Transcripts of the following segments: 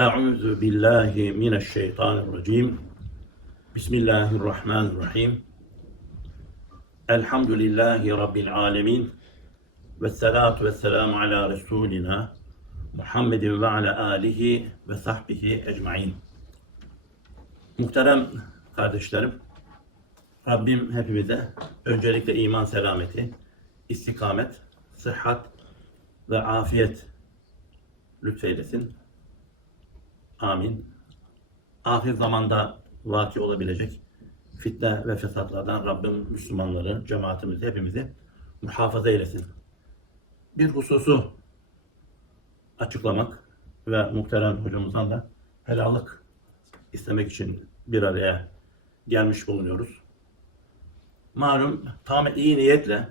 Euzu billahi mineşşeytanirracim. Bismillahirrahmanirrahim. Elhamdülillahi Rabbil alemin. Ve salatu ve selamu ala Resulina Muhammedin ve ala alihi ve sahbihi ecmain. Muhterem kardeşlerim, Rabbim hepimize öncelikle iman selameti, istikamet, sıhhat ve afiyet lütfeylesin. Amin. Ahir zamanda vaki olabilecek fitne ve fesatlardan Rabbim Müslümanları, cemaatimizi, hepimizi muhafaza eylesin. Bir hususu açıklamak ve muhterem hocamızdan da helallık istemek için bir araya gelmiş bulunuyoruz. Malum tamamen iyi niyetle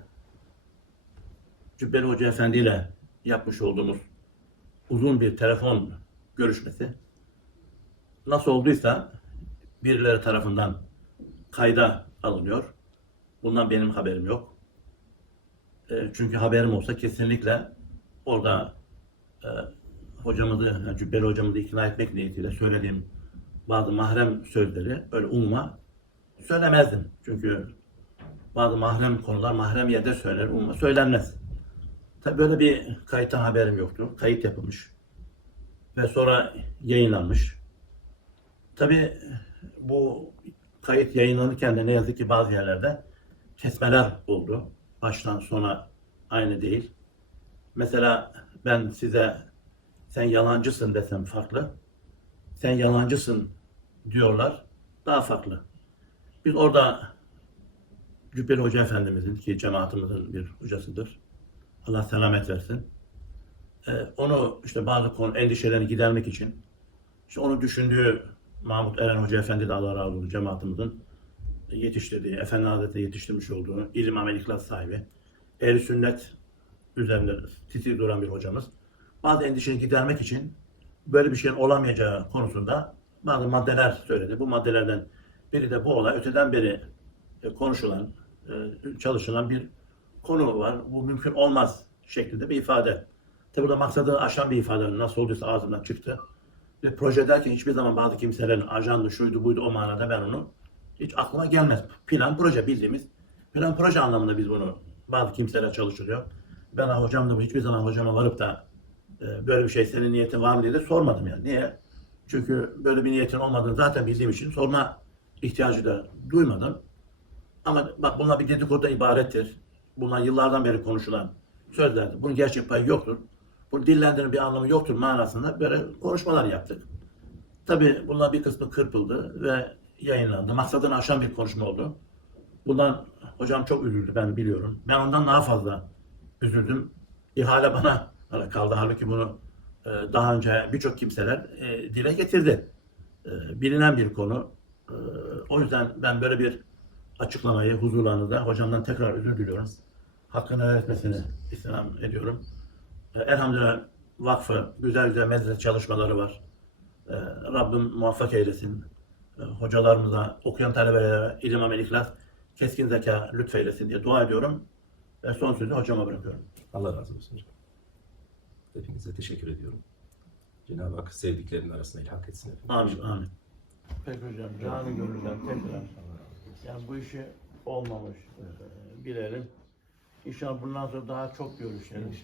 Cübbeli Hoca Efendi ile yapmış olduğumuz uzun bir telefon görüşmesi nasıl olduysa birileri tarafından kayda alınıyor. Bundan benim haberim yok. E, çünkü haberim olsa kesinlikle orada e, hocamızı, yani Cübbeli hocamızı ikna etmek niyetiyle söylediğim bazı mahrem sözleri öyle umma söylemezdim. Çünkü bazı mahrem konular mahrem yerde söylenir, umma söylenmez. Tabii böyle bir kayıttan haberim yoktu. Kayıt yapılmış. Ve sonra yayınlanmış. Tabii bu kayıt yayınlanırken de ne yazık ki bazı yerlerde kesmeler oldu. Baştan sona aynı değil. Mesela ben size sen yalancısın desem farklı. Sen yalancısın diyorlar daha farklı. Biz orada Cübbeli Hoca Efendimizin ki cemaatimizin bir hocasıdır. Allah selamet versin. Ee, onu işte bazı konu endişelerini gidermek için işte onu düşündüğü Mahmut Eren Hoca Efendi de Allah razı olsun cemaatimizin yetiştirdiği, Efendi Hazretleri yetiştirmiş olduğu ilim amel ihlas sahibi, ehl sünnet üzerinde titiz duran bir hocamız. Bazı endişeni gidermek için böyle bir şeyin olamayacağı konusunda bazı maddeler söyledi. Bu maddelerden biri de bu olay. Öteden beri e, konuşulan, e, çalışılan bir konu var. Bu mümkün olmaz şeklinde bir ifade. Tabi burada maksadını aşan bir ifade nasıl olduysa ağzımdan çıktı. Ve proje derken hiçbir zaman bazı kimselerin ajandı, şuydu, buydu o manada ben onu hiç aklıma gelmez. Plan, proje bildiğimiz plan, proje anlamında biz bunu bazı kimseler çalıştırıyor. Ben hocam da bu hiçbir zaman hocama varıp da e, böyle bir şey senin niyetin var mı diye de sormadım yani. Niye? Çünkü böyle bir niyetin olmadığını zaten bildiğim için sorma ihtiyacı da duymadım. Ama bak bunlar bir dedikodu ibarettir. Bunlar yıllardan beri konuşulan sözlerdir. Bunun gerçek payı yoktur. Bunu dillendirmenin bir anlamı yoktur manasında böyle konuşmalar yaptık. Tabii bunlar bir kısmı kırpıldı ve yayınlandı. Maksadını aşan bir konuşma oldu. Bundan hocam çok üzüldü ben biliyorum. Ben ondan daha fazla üzüldüm. İhale bana kaldı. Halbuki bunu e, daha önce birçok kimseler e, dile getirdi. E, Bilinen bir konu. O yüzden ben böyle bir açıklamayı huzurlarınızda hocamdan tekrar özür diliyorum. Hakkını etmesini istirham ediyorum. E, Elhamdülillah vakfı güzel güzel medrese çalışmaları var. E, Rabbim muvaffak eylesin. E, Hocalarımıza, okuyan talebelere ilim amel ihlas, keskin zeka lütfeylesin diye dua ediyorum. Ve son sözü hocama bırakıyorum. Allah razı olsun hocam. Hepinize teşekkür ediyorum. Cenab-ı Hak sevdiklerinin arasına ilhak etsin. efendim. Amin, amin. Peki hocam, canı gönülden tekrar. Yani bu işi olmamış bilelim. İnşallah bundan sonra daha çok görüşelim.